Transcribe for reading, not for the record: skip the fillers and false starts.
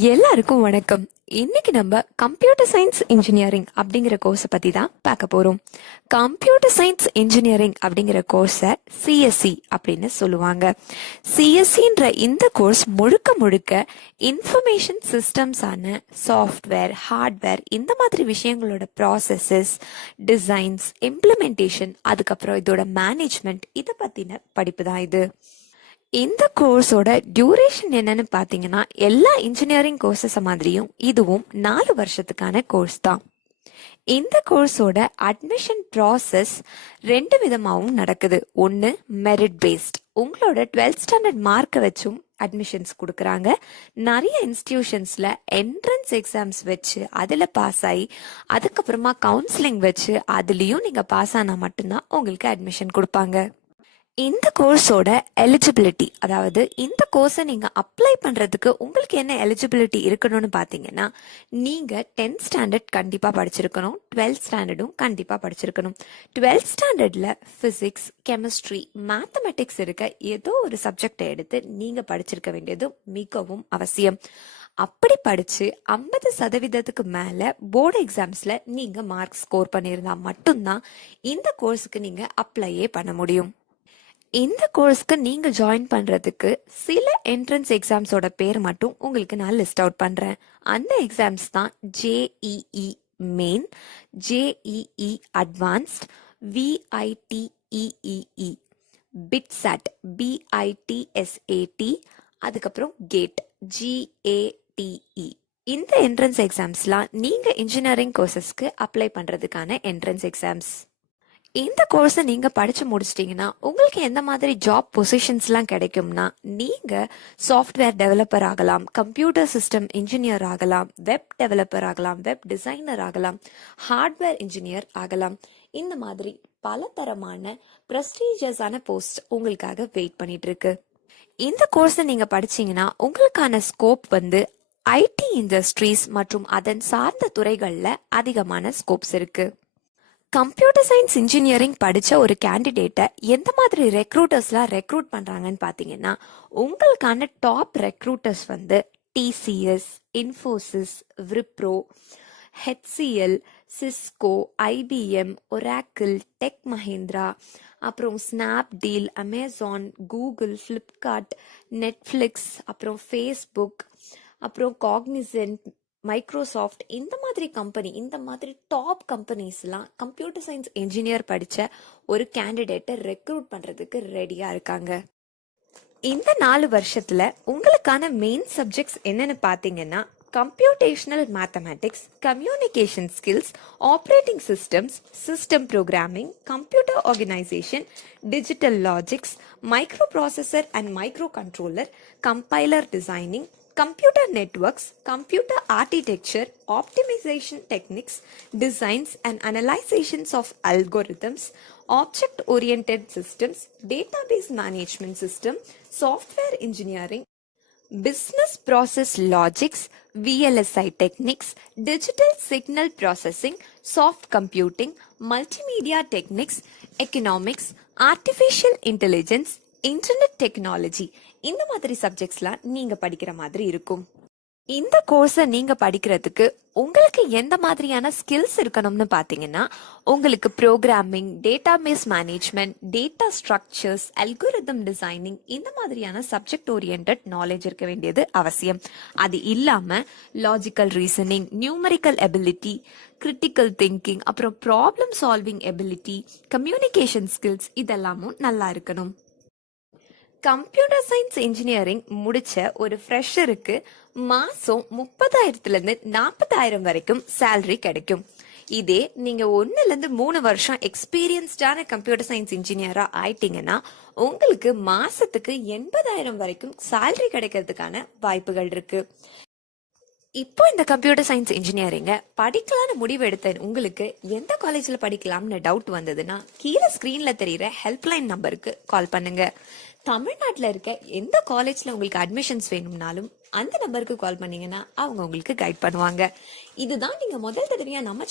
எல்லாருக்கும் வணக்கம். இன்னைக்கு நம்ம கம்ப்யூட்டர் சயின்ஸ் இன்ஜினியரிங் அப்படிங்கிற கோர்ஸை பத்தி தான் பார்க்க போறோம். கம்ப்யூட்டர் சயின்ஸ் இன்ஜினியரிங் அப்படிங்கிற கோர்ஸை சிஎஸ்சி அப்படின்னு சொல்லுவாங்க. சிஎஸ்சின்ற இந்த கோர்ஸ் முழுக்க முழுக்க இன்ஃபர்மேஷன் சிஸ்டம்ஸ் ஆன சாஃப்ட்வேர், ஹார்ட்வேர் இந்த மாதிரி விஷயங்களோட ப்ராசஸஸ், டிசைன்ஸ், இம்ப்ளிமெண்டேஷன், அதுக்கப்புறம் இதோட மேனேஜ்மெண்ட் இதை பத்தின படிப்பு தான் இது. இந்த கோர்ஸோட டியூரேஷன் என்னன்னு பார்த்தீங்கன்னா எல்லா இன்ஜினியரிங் கோர்சஸ் மாதிரியும் இதுவும் 4 வருஷத்துக்கான கோர்ஸ் தான். இந்த கோர்ஸோட அட்மிஷன் ப்ராசஸ் 2 விதமாகவும் நடக்குது. ஒன்று மெரிட் பேஸ்ட், உங்களோட 12th ஸ்டாண்டர்ட் மார்க்கை வச்சும் அட்மிஷன்ஸ் கொடுக்குறாங்க. நிறைய இன்ஸ்டிடியூஷன்ஸில் என்ட்ரன்ஸ் எக்ஸாம்ஸ் வச்சு அதில் பாஸ் ஆகி அதுக்கப்புறமா கவுன்சிலிங் வச்சு அதுலேயும் நீங்கள் பாஸ் ஆனால் மட்டும்தான் உங்களுக்கு அட்மிஷன் கொடுப்பாங்க. இந்த கோர்ஸோட எலிஜிபிலிட்டி, அதாவது இந்த கோர்ஸை நீங்கள் அப்ளை பண்ணுறதுக்கு உங்களுக்கு என்ன எலிஜிபிலிட்டி இருக்கணும்னு பார்த்தீங்கன்னா, நீங்கள் 10th ஸ்டாண்டர்ட் கண்டிப்பாக படிச்சிருக்கணும், 12th ஸ்டாண்டர்டும் கண்டிப்பாக படிச்சிருக்கணும். 12th ஸ்டாண்டர்டில் ஃபிசிக்ஸ், கெமிஸ்ட்ரி, மேத்தமெட்டிக்ஸ் இருக்க ஏதோ ஒரு சப்ஜெக்டை எடுத்து நீங்கள் படிச்சிருக்க வேண்டியது மிகவும் அவசியம். அப்படி படித்து 50% மேலே போர்டு எக்ஸாம்ஸில் நீங்கள் மார்க் ஸ்கோர் பண்ணியிருந்தால் மட்டும்தான் இந்த கோர்ஸுக்கு நீங்கள் அப்ளையே பண்ண முடியும். இந்த கோர்ஸ்க்கு நீங்க ஜாயின் பண்றதுக்கு சில என்ட்ரன்ஸ் எக்ஸாம்ஸோட பேர் மட்டும் உங்களுக்கு நான் லிஸ்ட் அவுட் பண்றேன். அந்த எக்ஸாம்ஸ் தான் JEE main, JEE advanced, VITEEE, BITSAT, BITSAT, அதுக்கப்புறம் கேட், ஜிஏடிஇ. இந்த என்ட்ரன்ஸ் எக்ஸாம்ஸ்லாம் நீங்க இன்ஜினியரிங் கோர்சஸ்க்கு அப்ளை பண்றதுக்கான என்ட்ரன்ஸ் எக்ஸாம்ஸ். இந்த கோர்ஸை நீங்கள் படித்து முடிச்சிட்டிங்கன்னா உங்களுக்கு எந்த மாதிரி ஜாப் பொசிஷன்ஸ்லாம் கிடைக்கும்னா, நீங்கள் சாஃப்ட்வேர் டெவலப்பர் ஆகலாம், கம்ப்யூட்டர் சிஸ்டம் இன்ஜினியர் ஆகலாம், வெப் டெவலப்பர் ஆகலாம், வெப் டிசைனர் ஆகலாம், ஹார்ட்வேர் இன்ஜினியர் ஆகலாம். இந்த மாதிரி பல தரமான ப்ரெஸ்டீஜியஸான போஸ்ட் உங்களுக்காக வெயிட் பண்ணிட்டு இருக்கு. இந்த கோர்ஸை நீங்கள் படிச்சீங்கன்னா உங்களுக்கான ஸ்கோப் ஐடி இண்டஸ்ட்ரீஸ் மற்றும் அதன் சார்ந்த துறைகளில் அதிகமான ஸ்கோப்ஸ் இருக்கு. கம்ப்யூட்டர் சயின்ஸ் இன்ஜினியரிங் படித்த ஒரு கேண்டிடேட்டை எந்த மாதிரி ரெக்ரூட்டர்ஸ்லாம் ரெக்ரூட் பண்ணுறாங்கன்னு பார்த்தீங்கன்னா, உங்களுக்கான top recruiters TCS, Infosys, Wipro, HCL, Cisco, IBM, Oracle, Tech Mahindra, அப்புறம் Snapdeal, Amazon, Google, Flipkart, Netflix, அப்புறம் ஃபேஸ்புக், அப்புறம் காக்னிசன்ட், மைக்ரோசாஃப்ட், இந்த மாதிரி கம்பெனி, இந்த மாதிரி டாப் கம்பெனிஸ்லாம் கம்ப்யூட்டர் சயின்ஸ் இன்ஜினியர் படித்த ஒரு கேண்டிடேட்டை ரெக்ரூட் பண்ணுறதுக்கு ரெடியாக இருக்காங்க. இந்த 4 வருஷத்தில் உங்களுக்கான மெயின் சப்ஜெக்ட்ஸ் என்னென்னு பார்த்தீங்கன்னா, computational mathematics, communication skills, operating systems, system programming, computer organisation, digital logics, micro processor and micro controller, compiler designing, computer networks, computer architecture, optimization techniques, designs and analyzations of algorithms, object-oriented systems, database management system, software engineering, business process logics, VLSI techniques, digital signal processing, soft computing, multimedia techniques, economics, artificial intelligence, internet technology, இந்த மாதிரி சப்ஜெக்ட்ஸ்லாம் நீங்க படிக்கிற மாதிரி இருக்கும். இந்த கோர்ஸை நீங்க படிக்கிறதுக்கு உங்களுக்கு எந்த மாதிரியான ஸ்கில்ஸ் இருக்கணும்னு பார்த்தீங்கன்னா, உங்களுக்கு programming, database management, data structures, algorithm designing இந்த மாதிரியான சப்ஜெக்ட் ஓரியன்ட் நாலேஜ் இருக்க வேண்டியது அவசியம். அது இல்லாம logical reasoning, numerical ability, critical thinking, அப்புறம் problem solving ability, communication skills இதெல்லாமும் நல்லா இருக்கணும். கம்ப்யூட்டர் சயின்ஸ் இன்ஜினியரிங் முடிச்ச ஒரு ஃப்ரெஷருக்கு மாசம் 30,000 40,000 வரைக்கும் சேலரி கிடைக்கும். இதே நீங்க 1-3 வருஷம் எக்ஸ்பீரியன்ஸ்டான கம்ப்யூட்டர் சயின்ஸ் இன்ஜினியரா ஆயிட்டீங்கன்னா உங்களுக்கு மாசத்துக்கு 80,000 வரைக்கும் சேலரி கிடைக்கிறதுக்கான வாய்ப்புகள் இருக்கு. இப்போ இந்த கம்ப்யூட்டர் சயின்ஸ் இன்ஜினியரிங்க படிக்கலான்னு முடிவு எடுத்த உங்களுக்கு எந்த காலேஜ்ல படிக்கலாம்னு டவுட் வந்ததுன்னா, கீழே ஸ்கிரீன்ல தெரியுற ஹெல்ப்லைன் நம்பருக்கு கால் பண்ணுங்க. தமிழ்நாட்டில் இருக்க எந்த காலேஜ்ல உங்களுக்கு அட்மிஷன்ஸ் வேணும்னாலும் அந்த நம்பருக்கு கால் பண்ணீங்கன்னா அவங்க உங்களுக்கு கைட் பண்ணுவாங்க. இதுதான் நீங்க முதல் தடவையா நம்ம